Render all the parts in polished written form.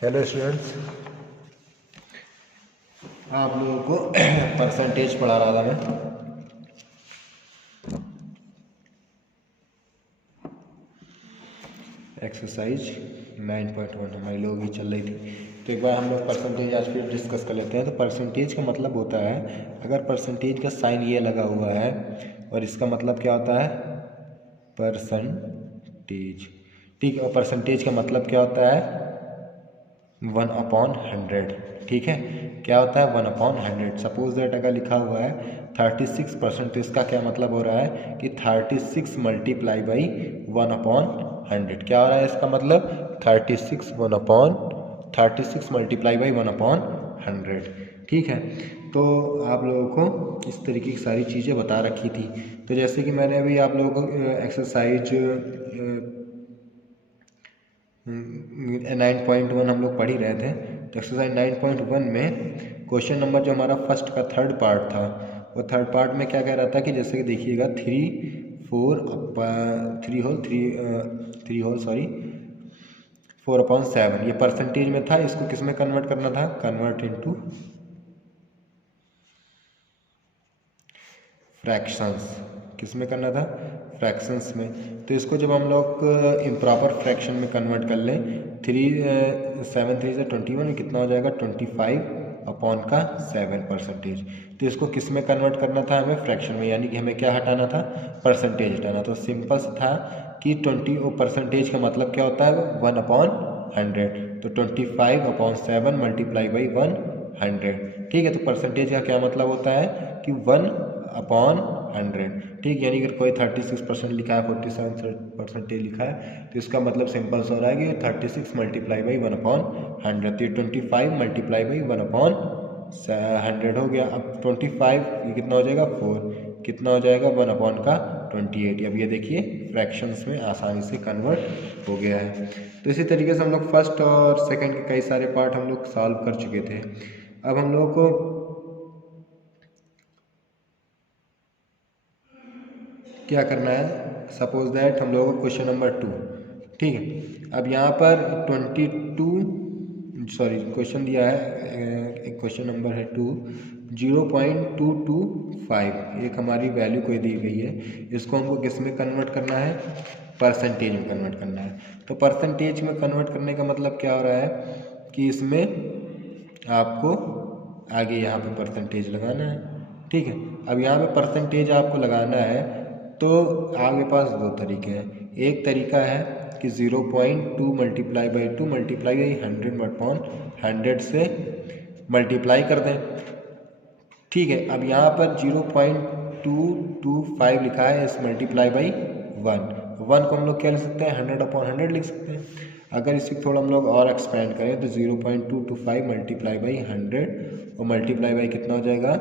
Hello students, आप लोगों को परसेंटेज पढ़ा रहा था मैं। एक्सरसाइज 9.1 हमारी लोगों की चल रही थी, तो एक बार हम लोग परसेंटेज आज फिर डिस्कस कर लेते हैं। तो परसेंटेज का मतलब होता है, अगर परसेंटेज का साइन ये लगा हुआ है और इसका मतलब क्या होता है, परसेंटेज। ठीक है, और परसेंटेज का मतलब क्या होता है, 1/100। ठीक है, क्या होता है 1/100। सपोज दैट अगर लिखा हुआ है 36%, तो इसका क्या मतलब हो रहा है कि 36 मल्टीप्लाई बाई 1/100। क्या हो रहा है इसका मतलब 36 मल्टीप्लाई बाई 1/100। ठीक है, तो आप लोगों को इस तरीके की सारी चीज़ें बता रखी थी। तो जैसे कि मैंने अभी आप लोगों को एक्सरसाइज 9.1 हम लोग पढ़ ही रहे थे। तो एक्सरसाइज 9.1 में क्वेश्चन नंबर जो हमारा फर्स्ट का थर्ड पार्ट था, वो थर्ड पार्ट में क्या कह रहा था कि जैसे कि देखिएगा 4/7 ये परसेंटेज में था। इसको किस में कन्वर्ट करना था, कन्वर्ट इनटू फ्रैक्शंस। किस में करना था, फ्रैक्शंस में। तो इसको जब हम लोग इम्प्रॉपर फ्रैक्शन में कन्वर्ट कर लें, 7 3 से 21 कितना हो जाएगा 25/7 परसेंटेज। तो इसको किस में कन्वर्ट करना था, हमें फ्रैक्शन में, यानी कि हमें क्या हटाना था, परसेंटेज हटाना। तो सिंपल सा था कि 20 परसेंटेज का मतलब क्या होता है 1/100। तो 25/7 मल्टीप्लाई बाई 100। ठीक है, तो परसेंटेज का क्या मतलब होता है कि 1/100। ठीक, यानी अगर कोई 36% लिखा है, 47% लिखा है, तो इसका मतलब सिंपल सा हो रहा है कि 36 मल्टीप्लाई बाई 1/100। तो 25 मल्टीप्लाई बाई 1/100 हो गया। अब 25 ये कितना हो जाएगा 4, कितना हो जाएगा 1/28। अब ये देखिए फ्रैक्शंस में आसानी से कन्वर्ट हो गया है। तो इसी तरीके से हम लोग फर्स्ट और सेकंड के कई सारे पार्ट हम लोग सॉल्व कर चुके थे। अब हम लोगों को क्या करना है, सपोज दैट हम लोगों को क्वेश्चन नंबर 2, ठीक है। अब यहाँ पर क्वेश्चन दिया है, क्वेश्चन नंबर है 2, 0.225 एक हमारी वैल्यू कोई दी गई है। इसको हमको किस में कन्वर्ट करना है, परसेंटेज में कन्वर्ट करना है। तो परसेंटेज में कन्वर्ट करने का मतलब क्या हो रहा है कि इसमें आपको आगे यहाँ पे परसेंटेज लगाना है। ठीक है, अब यहाँ पे परसेंटेज आपको लगाना है, तो आपके पास दो तरीके हैं। एक तरीका है कि 0.2 मल्टीप्लाई बाई 2 मल्टीप्लाई बाई 100/100 से मल्टीप्लाई कर दें। ठीक है, अब यहाँ पर 0.225 लिखा है, इस मल्टीप्लाई बाई 1 को हम लोग क्या लिख सकते हैं, 100/100 लिख सकते हैं। अगर इसे थोड़ा हम लोग और एक्सपेंड करें तो 0.225 मल्टीप्लाई बाई 100 और मल्टीप्लाई बाई कितना हो जाएगा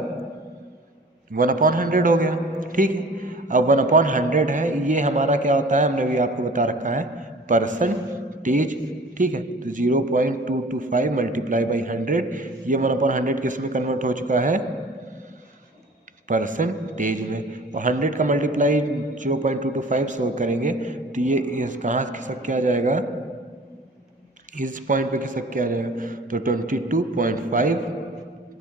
1/100 हो गया। ठीक है, अब 1/100 है, ये हमारा क्या होता है, हमने भी आपको बता रखा है, परसेंटेज। ठीक है, तो 0.225 मल्टीप्लाई बाई 100, ये 1/100 किस में कन्वर्ट हो चुका है, परसेंटेज में। और 100 का मल्टीप्लाई 0.225 से करेंगे तो ये इस कहाँ खिसक के आ जाएगा, इस पॉइंट पे खिसक के आ जाएगा। तो 22.5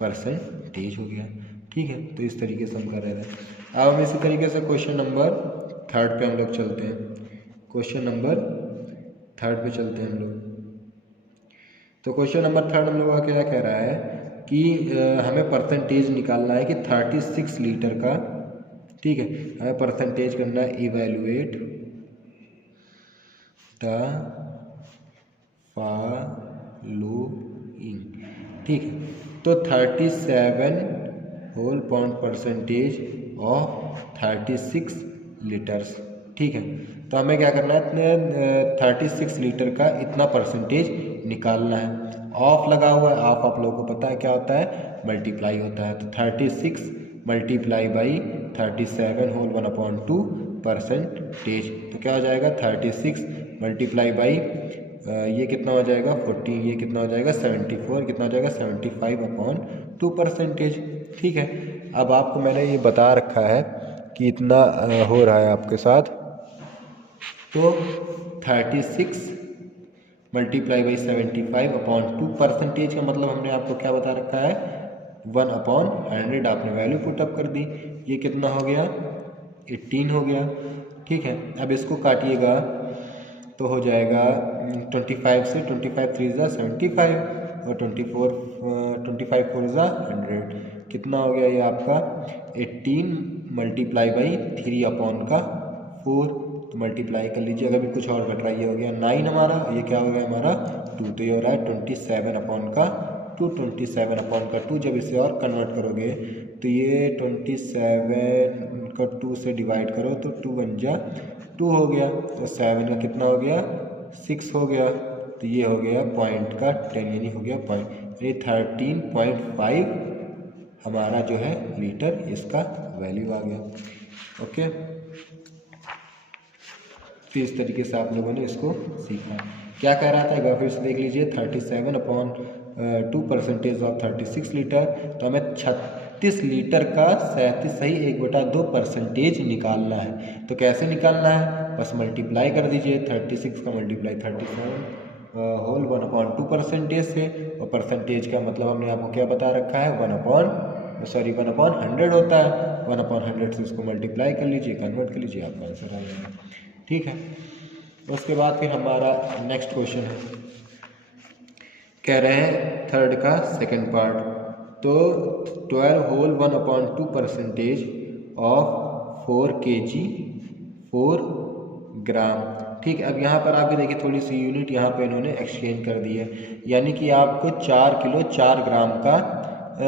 परसेंटेज हो गया। ठीक है, तो इस तरीके से हम कर रहे थे। अब हम इसी तरीके से क्वेश्चन नंबर 3 पे हम लोग चलते हैं। क्वेश्चन नंबर 3 पे चलते हैं हम लोग। तो क्वेश्चन नंबर 3 हम लोग का क्या कह रहा है कि हमें परसेंटेज निकालना है कि 36 लीटर का। ठीक है, हमें परसेंटेज करना है, इवेल्युएट द फॉलोइंग। ठीक है, तो 37 whole pound percentage of 36 litres. ठीक है, तो हमें क्या करना है, 36 लीटर का इतना परसेंटेज निकालना है। ऑफ लगा हुआ है, ऑफ आप लोगों को पता है क्या होता है, मल्टीप्लाई होता है। तो 36 मल्टीप्लाई बाई 37 होल 1/2 परसेंटेज। तो क्या हो जाएगा 36 मल्टीप्लाई बाई ये कितना हो जाएगा 14, ये कितना हो जाएगा 74, कितना हो जाएगा 75/2 परसेंटेज। ठीक है, अब आपको मैंने ये बता रखा है कि इतना हो रहा है आपके साथ। तो 36 मल्टीप्लाई बाई 75/2 % का मतलब हमने आपको क्या बता रखा है 1/100 आपने वैल्यू पुटअप कर दी। ये कितना हो गया 18 हो गया। ठीक है, अब इसको काटिएगा तो हो जाएगा 25 से 25 3 ज़ा 75 और 25 4 ज़ा 100। कितना हो गया ये आपका 18 मल्टीप्लाई बाई 3/4। तो मल्टीप्लाई कर लीजिए, अगर भी कुछ और घट रहा है, ये हो गया 9 हमारा, ये क्या हो गया हमारा 2, तो ये हो रहा है 27/2। 27/2 जब इसे और कन्वर्ट करोगे तो ये 27 को 2 से डिवाइड करो तो 2 × 2 हो गया, तो 7 का कितना हो गया 6 हो गया, तो ये हो गया पॉइंट का 10 यानी हो गया पॉइंट, ये 13.5 हमारा जो है लीटर इसका वैल्यू आ गया। ओके, तो इस तरीके से आप लोगों ने इसको सीखा। क्या कह रहा था एक बार फिर से देख लीजिए 37/2% ऑफ 36 लीटर, तो हमें 36 लीटर का 37 सही 1/2% निकालना है। तो कैसे निकालना है, बस मल्टीप्लाई कर दीजिए 36 का मल्टीप्लाई 37 होल 1/2% से, और परसेंटेज का मतलब हमने आपको क्या बता रखा है 1/100 होता है। 1/100 से इसको मल्टीप्लाई कर लीजिए, कन्वर्ट कर लीजिए, आपका आंसर आ जाएगा। ठीक है, उसके बाद फिर हमारा नेक्स्ट क्वेश्चन है, कह रहे हैं थर्ड का सेकंड पार्ट, तो 12 होल 1/2% ऑफ 4 kg 4 ग्राम। ठीक है, अब यहाँ पर आप भी देखिए थोड़ी सी यूनिट यहाँ पे इन्होंने एक्सचेंज कर दी है, यानी कि आपको 4 किलो 4 ग्राम का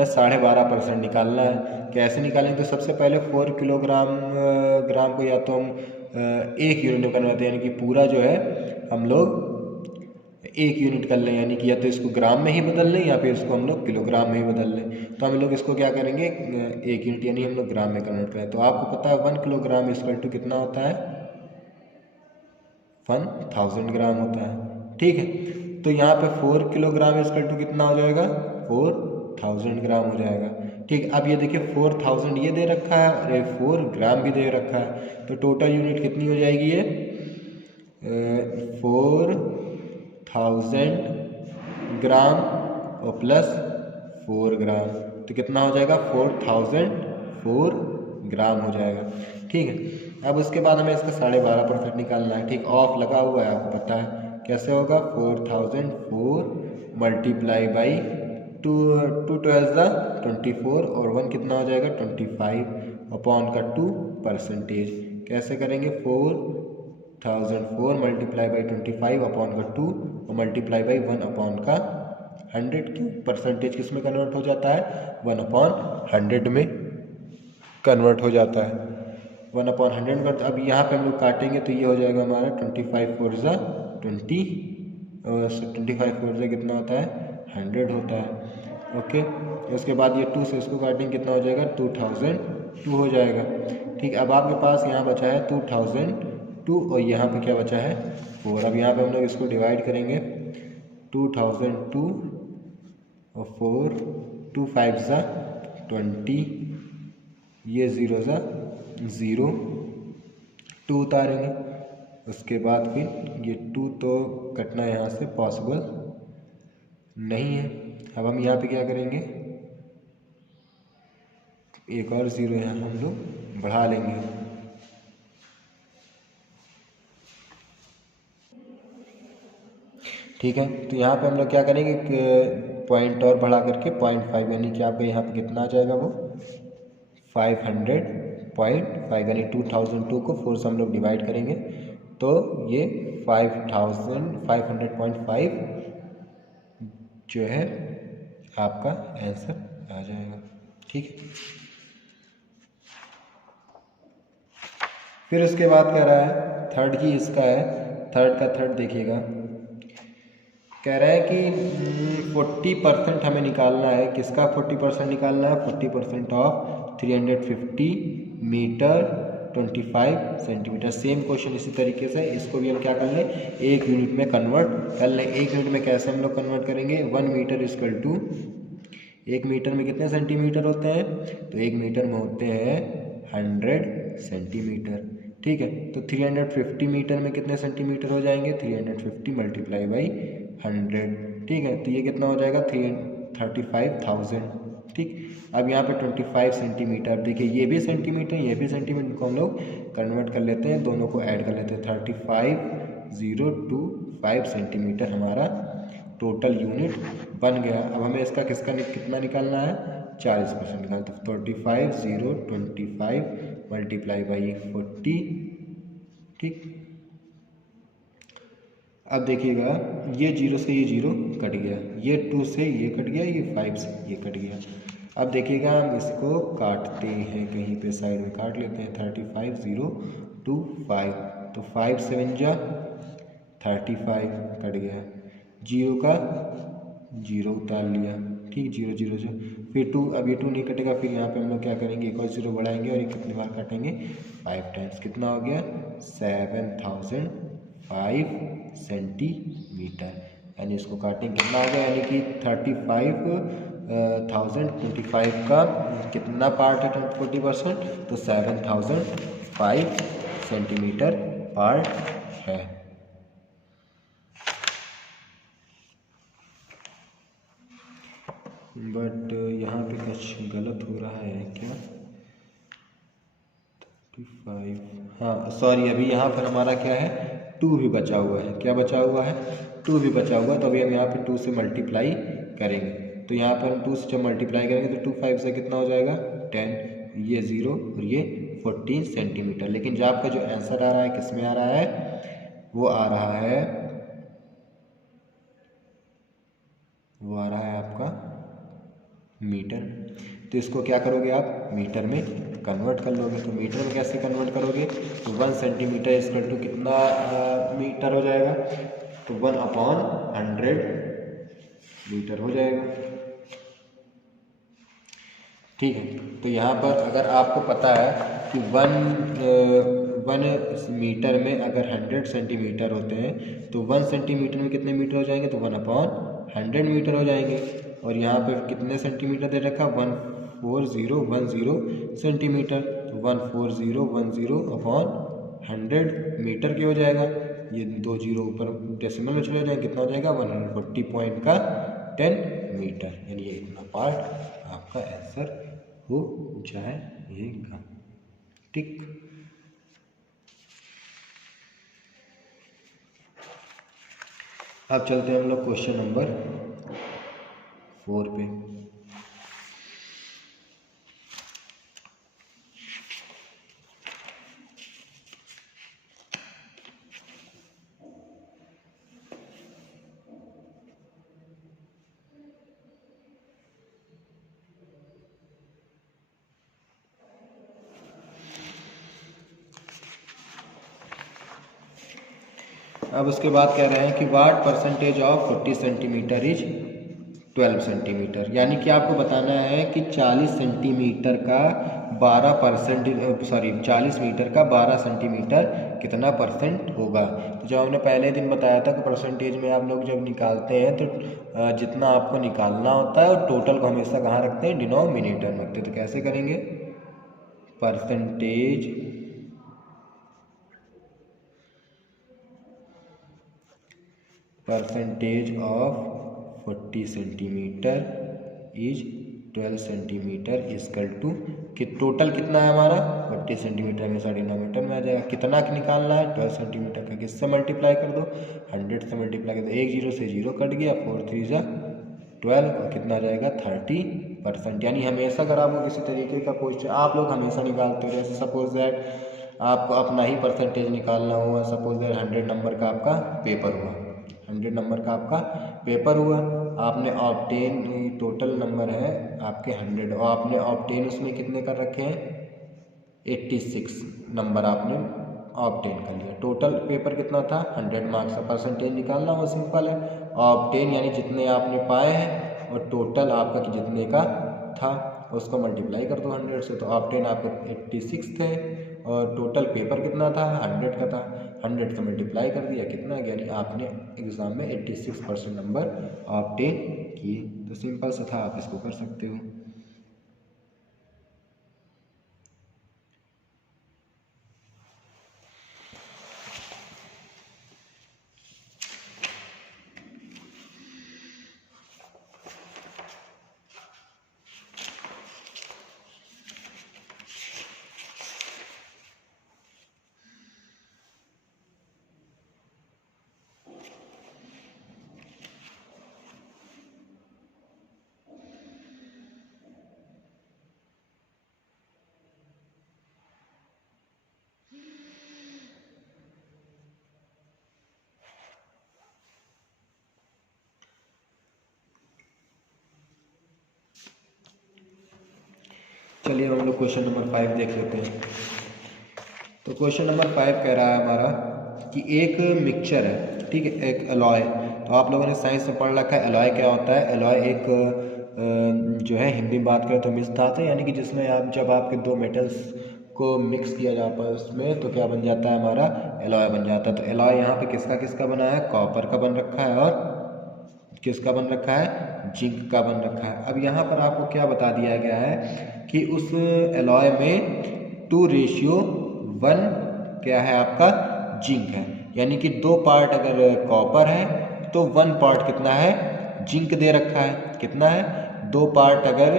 12.5% निकालना है। कैसे निकालेंगे, तो सबसे पहले 4 किलोग्राम ग्राम को या तो हम 1 यूनिट में कन्वर्ट, यानी कि पूरा जो है हम लोग 1 यूनिट कर लें, यानी कि या तो इसको ग्राम में ही बदल लें या फिर इसको हम लोग किलोग्राम में ही बदल लें। तो हम लोग इसको क्या करेंगे 1 यूनिट यानी हम लोग ग्राम में कन्वर्ट करें। तो आपको पता है 1 किलोग्राम इक्वल टू कितना होता है 1000 ग्राम होता है। ठीक है, तो यहाँ पे 4 किलोग्राम इक्वल टू कितना हो जाएगा 4000 ग्राम हो जाएगा। ठीक, अब ये देखिए 4000 ये दे रखा है और ये 4 ग्राम भी दे रखा है, तो टोटल यूनिट कितनी हो जाएगी ये 4000 ग्राम और प्लस 4 ग्राम, तो कितना हो जाएगा 4004 ग्राम हो जाएगा। ठीक है, अब उसके बाद हमें इसका 12.5% निकालना है। ठीक, ऑफ लगा हुआ है, आपको पता है कैसे होगा 4004 मल्टीप्लाई बाई 2 12 24 और 1 कितना हो जाएगा 25 अपॉन का 2%। कैसे करेंगे 4004 मल्टीप्लाई बाई 25 अपॉन का 2 और मल्टीप्लाई बाई 1 अपॉन का 100 की परसेंटेज किस में कन्वर्ट हो जाता है 1/100 में कन्वर्ट हो जाता है 1/100 का। अब यहाँ पे हम लोग काटेंगे तो ये हो जाएगा हमारा 25 4 ज़ा 20 और 25 4 ज़ा कितना होता है 100 होता है। ओके, उसके बाद ये 2 से इसको काटेंगे कितना हो जाएगा 2002 हो जाएगा। ठीक, अब आपके पास यहाँ बचा है 2002 और यहाँ पे क्या बचा है 4। अब यहाँ पे हम लोग इसको डिवाइड करेंगे 2002 और 4 2 5 ज़ा 20, ये 0 ज़ा 0 2 उतारेंगे, उसके बाद फिर ये 2 तो कटना यहाँ से पॉसिबल नहीं है। अब हम यहाँ पे क्या करेंगे एक और 0 यहाँ हम लोग बढ़ा लेंगे। ठीक है, तो यहाँ पे हम लोग क्या करेंगे पॉइंट और बढ़ा करके 0.5 यानी कि आपका यहाँ पे कितना आ जाएगा वो 500.5 यानी 2002 को 4 से हम लोग डिवाइड करेंगे तो ये 500.5 जो है आपका आंसर आ जाएगा। ठीक है, फिर उसके बाद कह रहा है थर्ड की इसका है, थर्ड का थर्ड देखिएगा, कह रहा है कि 40% हमें निकालना है। किसका 40% निकालना है 40% of 350 metre 25 centimetre. Same question इसी तरीके से इसको भी हम क्या कर लें 1 यूनिट में कन्वर्ट कर लें। 1 यूनिट में कैसे हम लोग कन्वर्ट करेंगे 1 मीटर इक्वल टू 1 मीटर में कितने सेंटीमीटर होते हैं, तो 1 मीटर में होते हैं 100 सेंटीमीटर। ठीक है। तो 350 मीटर में कितने सेंटीमीटर हो जाएंगे, 350 मल्टीप्लाई बाई 100, ठीक है। तो ये कितना हो जाएगा 35,000, ठीक। अब यहाँ पे 25 सेंटीमीटर, देखिए ये भी सेंटीमीटर ये भी सेंटीमीटर को हम लोग कन्वर्ट कर लेते हैं, दोनों को ऐड कर लेते हैं। 35,025 सेंटीमीटर हमारा टोटल यूनिट बन गया। अब हमें इसका कितना निकालना है, 40% निकालना। तो 35,025 मल्टीप्लाई बाई 40, ठीक। अब देखिएगा ये 0 से ये 0 कट गया, ये 2 से ये कट गया, ये 5 से ये कट गया। अब देखिएगा हम इसको काटते हैं, कहीं पे साइड में काट लेते हैं। 35,025, तो 5 7 जा 35 कट गया, 0 का 0 उतार लिया, ठीक। 0 0 जो फिर 2, अब ये 2 नहीं कटेगा, फिर यहाँ पे हम लोग क्या करेंगे, एक और 0 बढ़ाएंगे और ये कितनी बार काटेंगे, 5 टाइम्स। कितना हो गया 7,005 सेंटीमीटर, यानी इसको काटेंगे कितना हो गया, यानी कि 35,025 का कितना पार्ट है 40%, तो 7,005 सेंटीमीटर पार्ट है। बट यहाँ पे कुछ गलत हो रहा है क्या, 35, हाँ सॉरी, अभी यहाँ पर हमारा क्या है 2 भी बचा हुआ है। क्या बचा हुआ है, 2 भी बचा हुआ है। तो अभी हम यहाँ पे 2 से मल्टीप्लाई करेंगे, तो यहाँ पर हम 2 से जब मल्टीप्लाई करेंगे तो 2 5 से कितना हो जाएगा 10, ये 0 और ये 14 सेंटीमीटर। लेकिन जो आपका जो आंसर आ रहा है किस में आ रहा है, वो आ रहा है आपका मीटर। तो इसको क्या करोगे आप, मीटर में कन्वर्ट कर लोगे। तो मीटर में कैसे कन्वर्ट करोगे, तो 1 सेंटीमीटर इक्वल टू कितना मीटर हो जाएगा, तो 1/100 मीटर हो जाएगा, ठीक है। तो यहाँ पर अगर आपको पता है कि 1 मीटर में अगर 100 सेंटीमीटर होते हैं, तो 1 सेंटीमीटर में कितने मीटर हो जाएंगे, तो 1/100 मीटर हो जाएंगे। और यहाँ पे कितने सेंटीमीटर दे रखा, 14010 सेंटीमीटर, तो 14010/100 मीटर के हो जाएगा। ये 2 जीरो ऊपर डेसिमल में चले जाएंगे, कितना हो जाएगा 140.10 मीटर, यानी ये इतना पार्ट आपका आंसर हो जाएगा, ठीक। अब चलते हैं हम लोग क्वेश्चन नंबर 4 पे। अब उसके बाद कह रहे हैं कि what percentage of 40 centimetre is 12 centimetre, यानी कि आपको बताना है कि 40 सेंटीमीटर का 40 मीटर का 12 सेंटीमीटर कितना परसेंट होगा। तो जब हमने पहले दिन बताया था कि परसेंटेज में आप लोग जब निकालते हैं तो जितना आपको निकालना होता है और टोटल को हमेशा कहाँ रखते हैं, डिनोमिनेटर में रखते हैं। तो कैसे करेंगे, percentage of 40 centimetre is 12 centimetre is equal to कि टोटल कितना है हमारा 40 सेंटीमीटर में डिनोमिनेटर में आ जाएगा। कितना निकालना है 12 सेंटीमीटर का, किससे मल्टीप्लाई कर दो 100 से मल्टीप्लाई कर दो, 1 0 से 0 कट गया, 4 3 जा 12 और कितना आ जाएगा 30%। यानी हमेशा अगर आपको किसी तरीके का क्वेश्चन आप लोग हमेशा निकालते रहे, सपोज दैट आपको अपना ही परसेंटेज निकालना हुआ, सपोज दैट 100 नंबर का आपका पेपर हुआ, 100 नंबर का आपका पेपर हुआ, आपने ऑब्टेन टोटल नंबर है आपके 100 और आपने ऑब्टेन उसमें कितने कर रखे हैं 86 नंबर आपने ऑब्टेन कर लिया। टोटल पेपर कितना था 100 मार्क्स का, परसेंटेज निकालना वो सिंपल है, ऑब्टेन यानी जितने आपने पाए हैं और टोटल आपका जितने का था उसको मल्टीप्लाई कर दो 100 से, तो ऑब्टेन आपके 86 थे और टोटल पेपर कितना था 100 का था, 100 से मल्टीप्लाई कर दिया कितना, यानी आपने एग्ज़ाम में 86% नंबर ऑब्टेन किए। तो सिंपल सा था, आप इसको कर सकते हो। चलिए हम लोग क्वेश्चन नंबर 5 देख लेते हैं। तो क्वेश्चन नंबर 5 कह रहा है हमारा कि एक मिक्सचर है, ठीक है, एक अलॉय। तो आप लोगों ने साइंस में पढ़ रखा है अलॉय क्या होता है। अलॉय एक जो है हिंदी में बात करें तो मिक्स धातु है, यानी कि जिसमें आप जब आपके दो मेटल्स को मिक्स किया जाता है उसमें तो क्या बन जाता है, हमारा अलॉय बन जाता है। तो अलॉय यहाँ पे किसका किसका बना है, कॉपर का बन रखा है और किसका बन रखा है, जिंक का बन रखा है। अब यहाँ पर आपको क्या बता दिया गया है कि उस अलॉय में 2:1 क्या है आपका, जिंक है। यानी कि 2 पार्ट अगर कॉपर है तो 1 पार्ट कितना है, जिंक दे रखा है। कितना है, 2 पार्ट अगर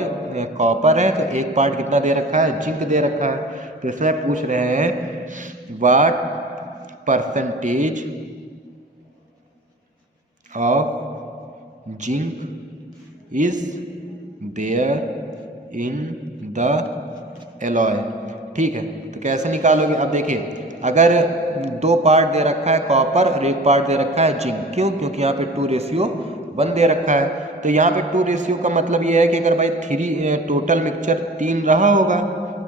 कॉपर है तो 1 पार्ट कितना दे रखा है, जिंक दे रखा है। तो इसमें पूछ रहे हैं what percentage of zinc is there in the alloy. ठीक है, तो कैसे निकालोगे। अब देखिए अगर 2 पार्ट दे रखा है कॉपर और 1 पार्ट दे रखा है जिंक, क्यों, क्योंकि यहाँ पे 2:1 दे रखा है। तो यहाँ पे 2 का मतलब ये है कि अगर भाई 3 टोटल मिक्सचर 3 रहा होगा,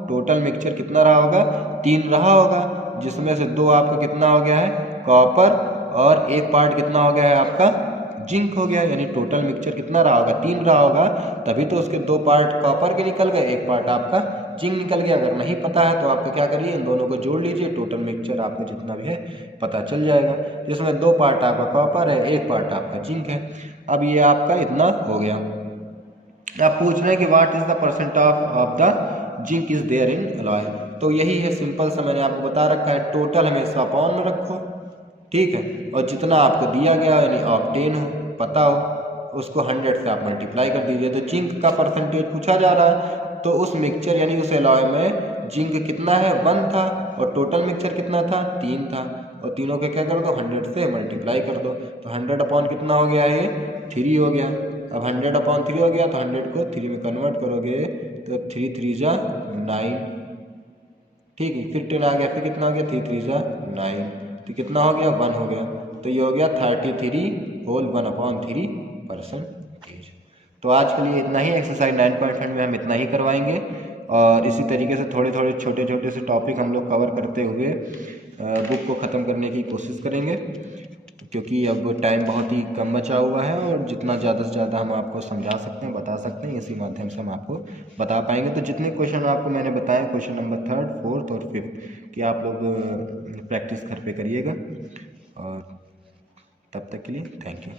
टोटल मिक्सचर कितना रहा होगा, 3 रहा होगा, जिसमें से 2 आपका कितना हो गया है, कॉपर, और 1 पार्ट कितना हो गया है आपका, जिंक हो गया। यानी टोटल मिक्सचर कितना रहा होगा, 3 रहा होगा, तभी तो उसके 2 पार्ट कॉपर के निकल गए, 1 पार्ट आपका जिंक निकल गया। अगर नहीं पता है तो आपको क्या करिए, इन दोनों को जोड़ लीजिए, टोटल मिक्सचर आपको जितना भी है पता चल जाएगा। जिसमें 2 पार्ट आपका कॉपर है, 1 पार्ट आपका जिंक है। अब ये आपका इतना हो गया। आप पूछ रहे हैं कि what is the percent of the zinc is there in alloy. तो यही है, सिंपल सा मैंने आपको बता रखा है, टोटल हमेशा अपॉन में रखो, ठीक है, और जितना आपको दिया गया यानी ऑक्टेन हो, पता हो, उसको 100 से आप मल्टीप्लाई कर दीजिए। तो जिंक का परसेंटेज पूछा जा रहा है, तो उस मिक्सचर यानी उस अलॉय में जिंक कितना है, 1 था, और टोटल मिक्सचर कितना था, 3 था, और तीनों के क्या कर दो, 100 से मल्टीप्लाई कर दो। तो 100 अपॉन कितना हो गया, ये 3 हो गया। अब 100 अपॉन 3 हो गया तो 100 को 3 में कन्वर्ट करोगे तो 3 3 जा 9, ठीक है, फिर 10 आ गया, फिर कितना हो गया, 3 3 जा 9, तो कितना हो गया, 1 हो गया। तो ये हो गया 33/1/3%। तो आज के लिए इतना ही, एक्सरसाइज 9.1 में हम इतना ही करवाएंगे, और इसी तरीके से थोड़े थोड़े छोटे छोटे से टॉपिक हम लोग कवर करते हुए बुक को ख़त्म करने की कोशिश करेंगे, क्योंकि अब टाइम बहुत ही कम बचा हुआ है, और जितना ज़्यादा से ज़्यादा हम आपको समझा सकते हैं, बता सकते हैं, इसी माध्यम से हम आपको बता पाएंगे। तो जितने क्वेश्चन आपको मैंने बताए, क्वेश्चन नंबर 3rd, 4th और 5th कि आप लोग प्रैक्टिस घर पे करिएगा। और तब तक के लिए थैंक यू।